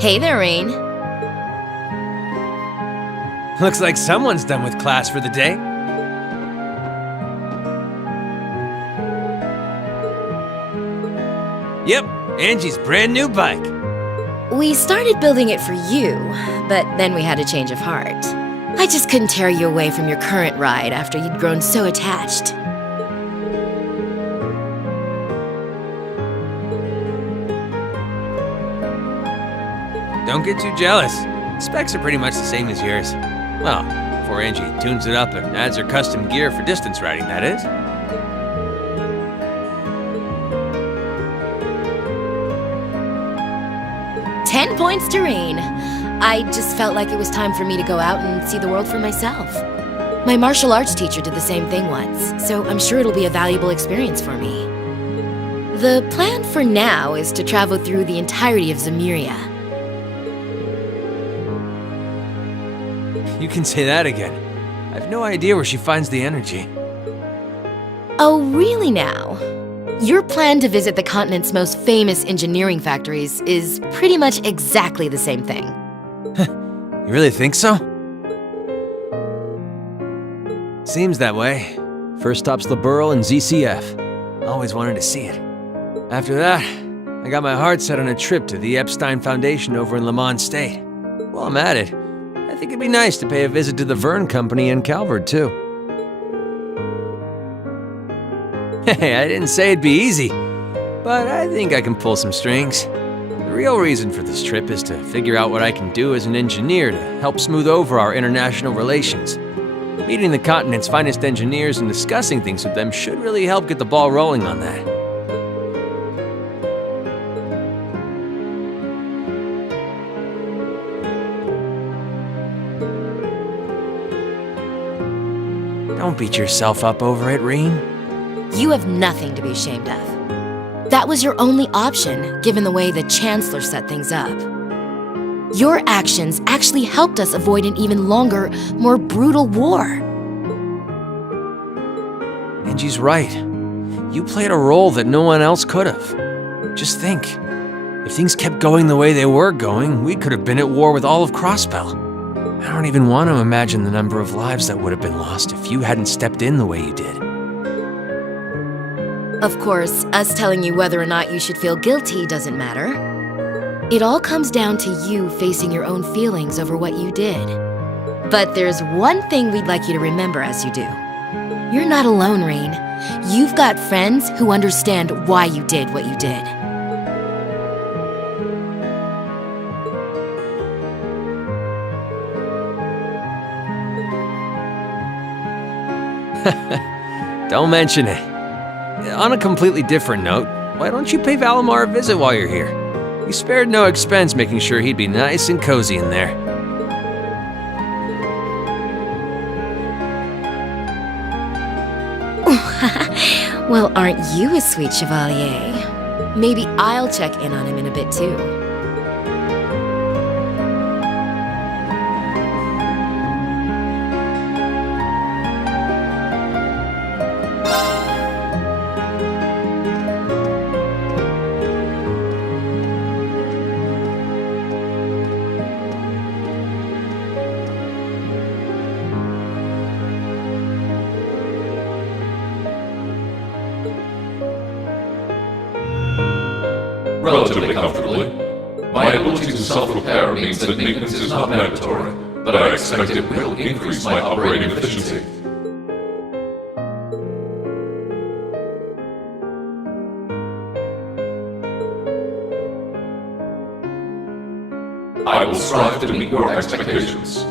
Hey there, Rean. Looks like someone's done with class for the day. Yep, Angie's brand new bike. We started building it for you, but then we had a change of heart. I just couldn't tear you away from your current ride after you'd grown so attached. Don't get too jealous. Specs are pretty much the same as yours. Well, before Angie tunes it up and adds her custom gear for distance riding, that is. "10 points to Rean. I just felt like it was time for me to go out and see the world for myself. My martial arts teacher did the same thing once, so I'm sure it'll be a valuable experience for me. The plan for now is to travel through the entirety of Zemuria. You can say that again. I have no idea where she finds the energy. Oh, really now? Your plan to visit the continent's most famous engineering factories is pretty much exactly the same thing. You really think so? Seems that way. First stop's the Burl and ZCF. Always wanted to see it. After that, I got my heart set on a trip to the Epstein Foundation over in Lamont State. While I'm at it, I think it'd be nice to pay a visit to the Verne Company in Calvert, too. Hey, I didn't say it'd be easy, but I think I can pull some strings. The real reason for this trip is to figure out what I can do as an engineer to help smooth over our international relations. Meeting the continent's finest engineers and discussing things with them should really help get the ball rolling on that. Don't beat yourself up over it, Rean. You have nothing to be ashamed of. That was your only option, given the way the Chancellor set things up. Your actions actually helped us avoid an even longer, more brutal war. Angie's right. You played a role that no one else could have. Just think, if things kept going the way they were going, we could have been at war with all of Crossbell. I don't even want to imagine the number of lives that would have been lost if you hadn't stepped in the way you did. Of course, us telling you whether or not you should feel guilty doesn't matter. It all comes down to you facing your own feelings over what you did. But there's one thing we'd like you to remember as you do. You're not alone, Rean. You've got friends who understand why you did what you did. Don't mention it. On a completely different note, why don't you pay Valimar a visit while you're here? You spared no expense making sure he'd be nice and cozy in there. Well, aren't you a sweet chevalier? Maybe I'll check in on him in a bit too. Relatively comfortably. My ability to self-repair means that maintenance is not mandatory, but I expect it will increase my operating efficiency. I will strive to meet your expectations.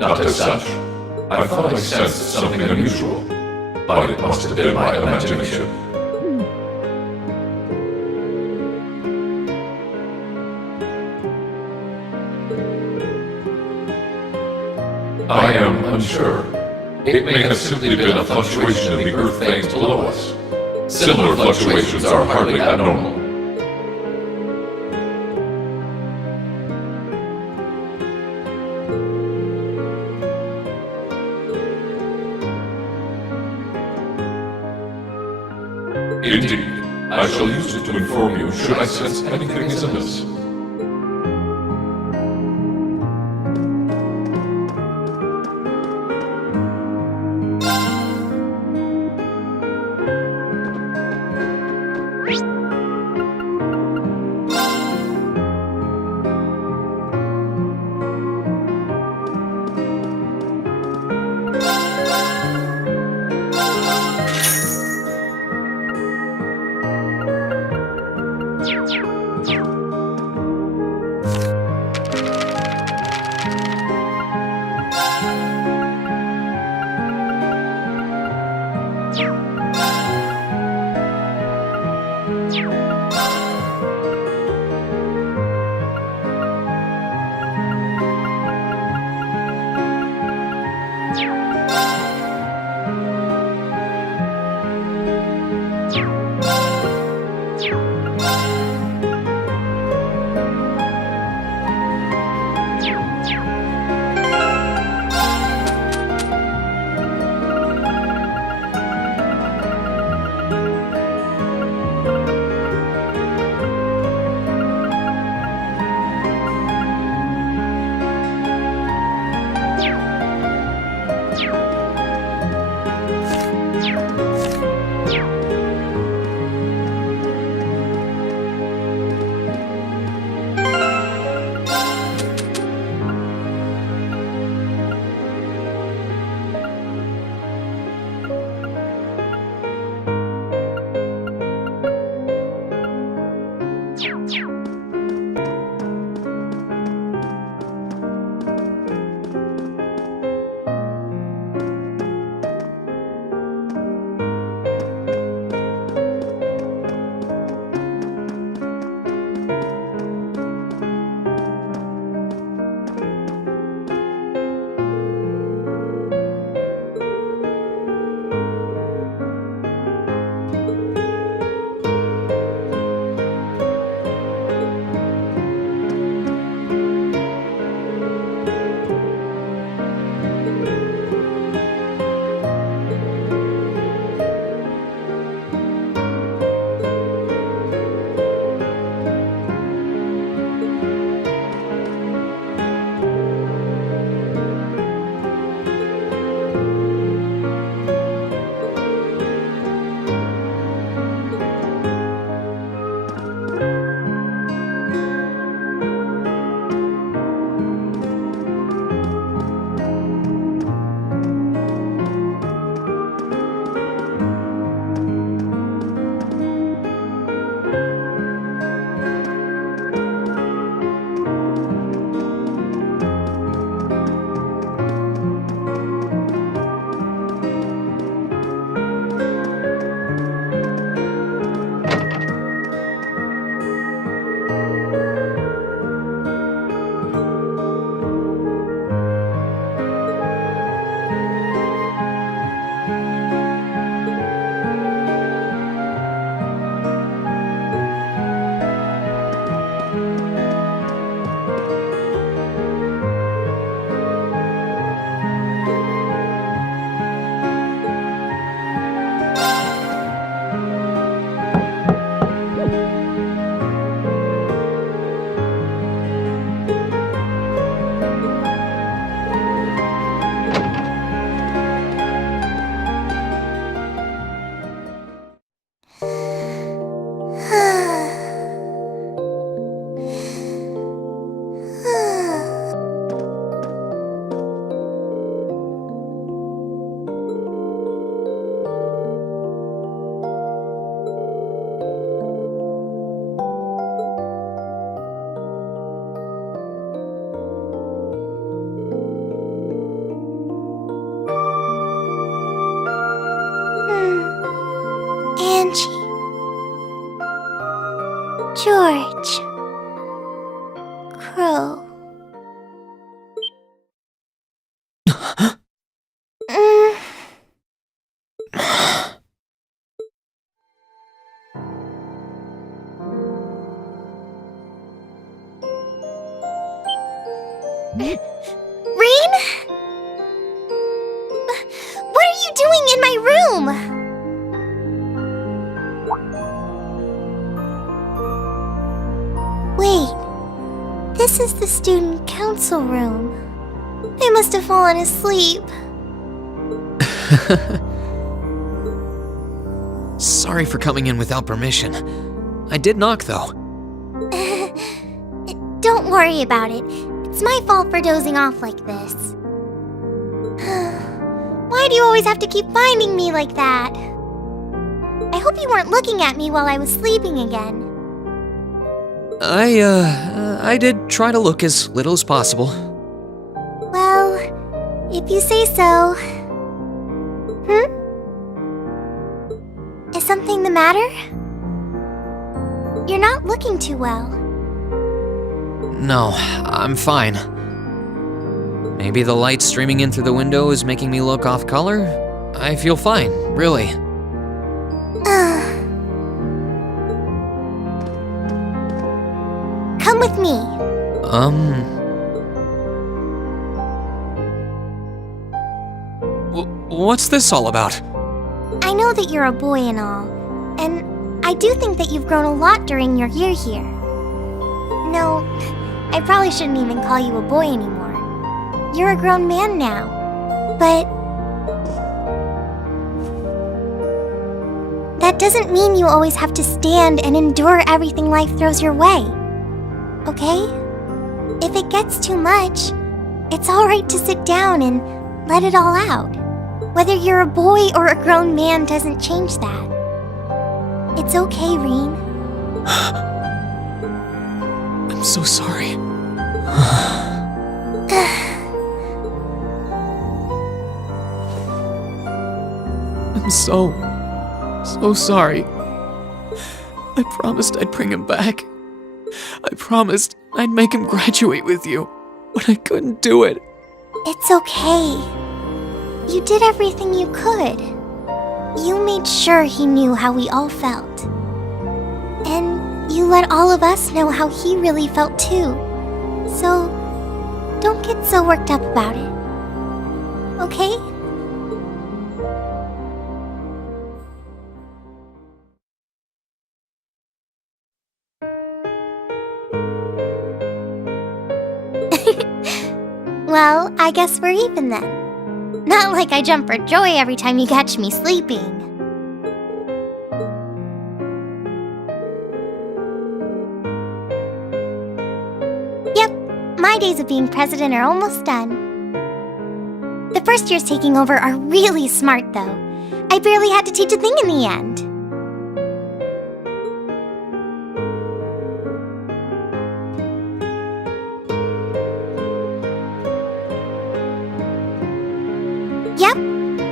Not as such. I thought I sensed something unusual, but it must have been my imagination. I am unsure. It may have simply been a fluctuation in the earth things below us. Similar fluctuations are hardly abnormal. Indeed. I shall use it to inform you should I sense anything is amiss. George. Crow. Mm. Rean? What are you doing in my room? This is the student council room. I must have fallen asleep. Sorry for coming in without permission. I did knock, though. Don't worry about it. It's my fault for dozing off like this. Why do you always have to keep finding me like that? I hope you weren't looking at me while I was sleeping again. I did try to look as little as possible. Well, if you say so. Is something the matter? You're not looking too well. No, I'm fine. Maybe the light streaming in through the window is making me look off color? I feel fine, really. Come with me. What's this all about? I know that you're a boy and all, and I do think that you've grown a lot during your year here. No, I probably shouldn't even call you a boy anymore. You're a grown man now, but that doesn't mean you always have to stand and endure everything life throws your way. Okay? If it gets too much, it's alright to sit down and let it all out. Whether you're a boy or a grown man doesn't change that. It's okay, Rean. I'm so sorry. I'm so sorry. I promised I'd bring him back. I promised I'd make him graduate with you, but I couldn't do it. It's okay. You did everything you could. You made sure he knew how we all felt. And you let all of us know how he really felt too. So, don't get so worked up about it. Okay? Well, I guess we're even then. Not like I jump for joy every time you catch me sleeping. Yep, my days of being president are almost done. The first years taking over are really smart, though. I barely had to teach a thing in the end. Yep,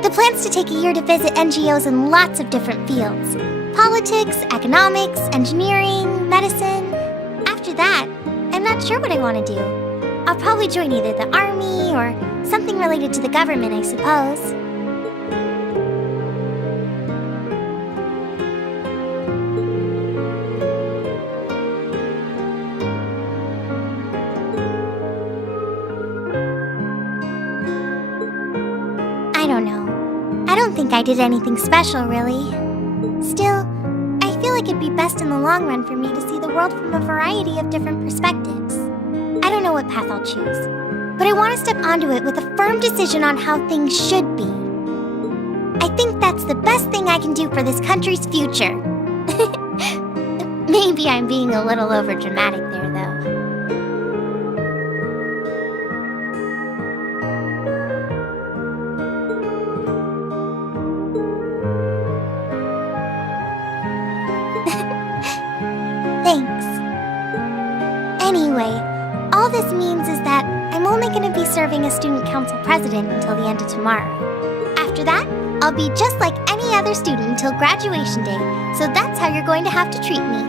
the plan's to take a year to visit NGOs in lots of different fields. Politics, economics, engineering, medicine. After that, I'm not sure what I want to do. I'll probably join either the army or something related to the government, I suppose. I don't know. I don't think I did anything special, really. Still, I feel like it'd be best in the long run for me to see the world from a variety of different perspectives. I don't know what path I'll choose, but I want to step onto it with a firm decision on how things should be. I think that's the best thing I can do for this country's future. Maybe I'm being a little overdramatic there, though. Thanks. Anyway, all this means is that I'm only going to be serving as student council president until the end of tomorrow. After that, I'll be just like any other student until graduation day, so that's how you're going to have to treat me.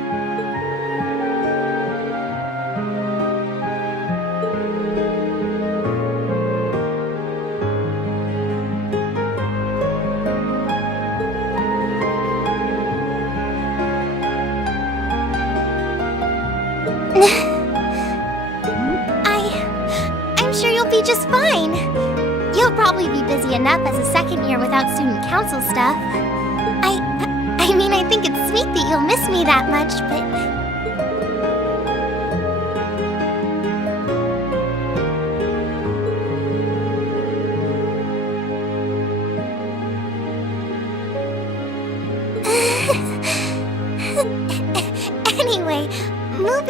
I'm sure you'll be just fine. You'll probably be busy enough as a second year without student council stuff. I mean, I think it's sweet that you'll miss me that much, but...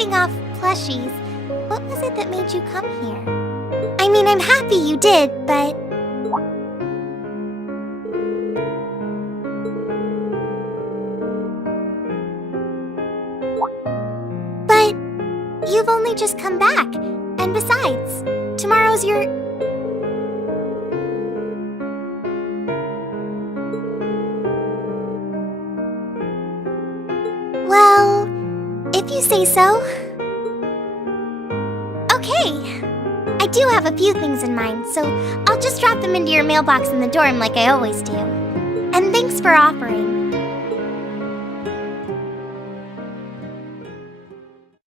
dropping off plushies, what was it that made you come here? I mean, I'm happy you did, but... But you've only just come back. And besides, tomorrow's your... Well, if you say so. Okay. I do have a few things in mind, so I'll just drop them into your mailbox in the dorm like I always do. And thanks for offering.